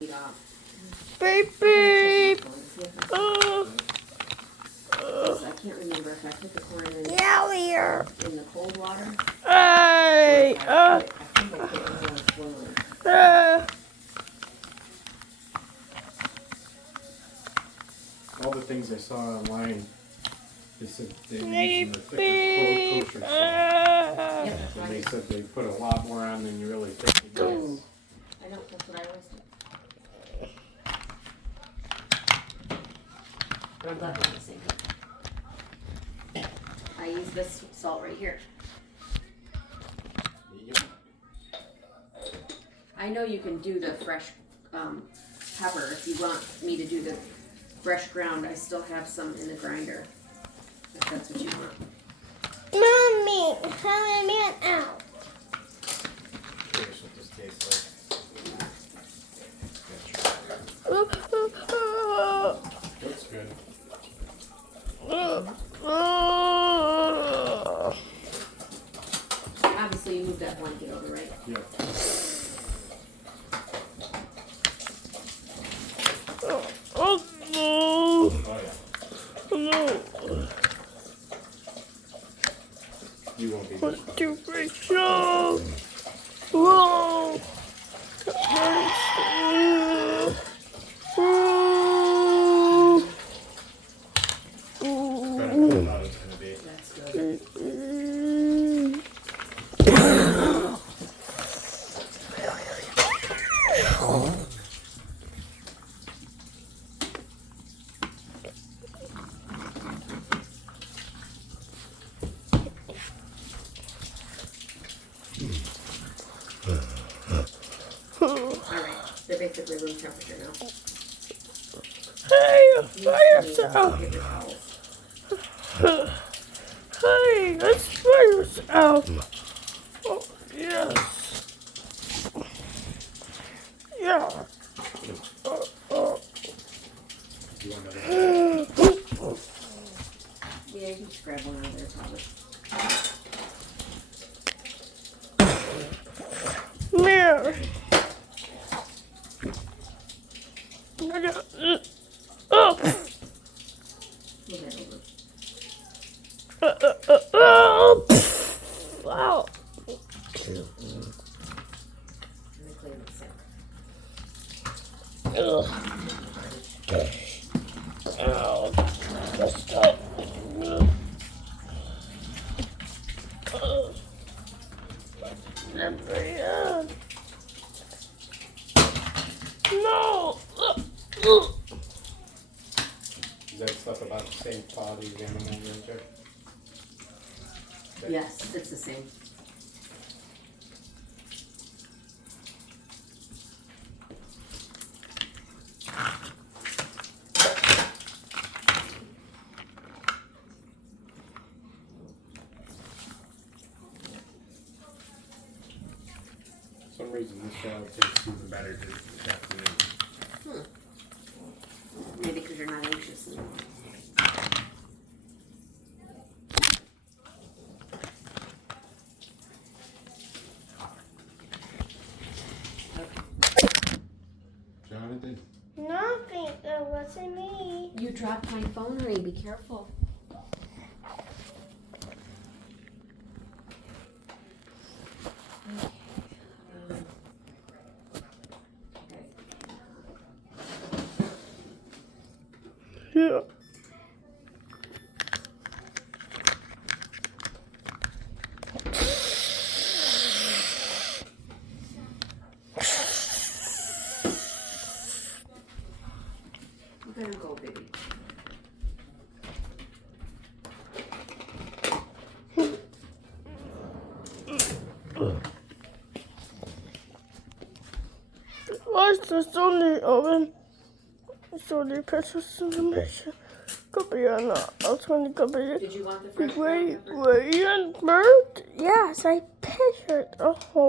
Baby. I can't remember if I put the corn in the cold water. Hey. I think I put it in the boiling. All the things I saw online, they said they were using the thicker kosher salt. Yeah, that's And right. they said they put a lot more on than you really think you do. I know, that's what I always do. But I'm glad we're on the same page. I use this salt right here. Yep. I know you can do the fresh pepper if you want me to do the fresh ground. I still have some in the grinder, if that's what you want. Mommy, how am I out? Here's what this tastes like. Looks good. Obviously, you moved that blanket over, right? Yep. Oh no. Oh yeah. No. You won't be What this do we show? Whoa. better than I thought it was gonna be. That's good. Alright, they're basically room temperature now. Hey, You fire just need to yourself. get your towels. Hey, let's fire yourself. Oh, yes. Yeah. You want another? Yeah, you can just grab one out of there, probably. Mirror. Oh. Move that over. Wow. And then clean the sink. Ow. Let's go. No. Is that stuff about the same quality as animal winter? Yes, it's the same. For some reason this salad tastes even better this afternoon. Maybe because you're not anxious anymore. Jonathan? Nothing. That wasn't me. You dropped my phone, honey. Be careful. Yeah. You better go, baby. What's this on the oven? It's only precious information. Could be or not. I was going to be. Did you want the fresh Wait, pepper? wait, and bird? Yes, I pictured a whole.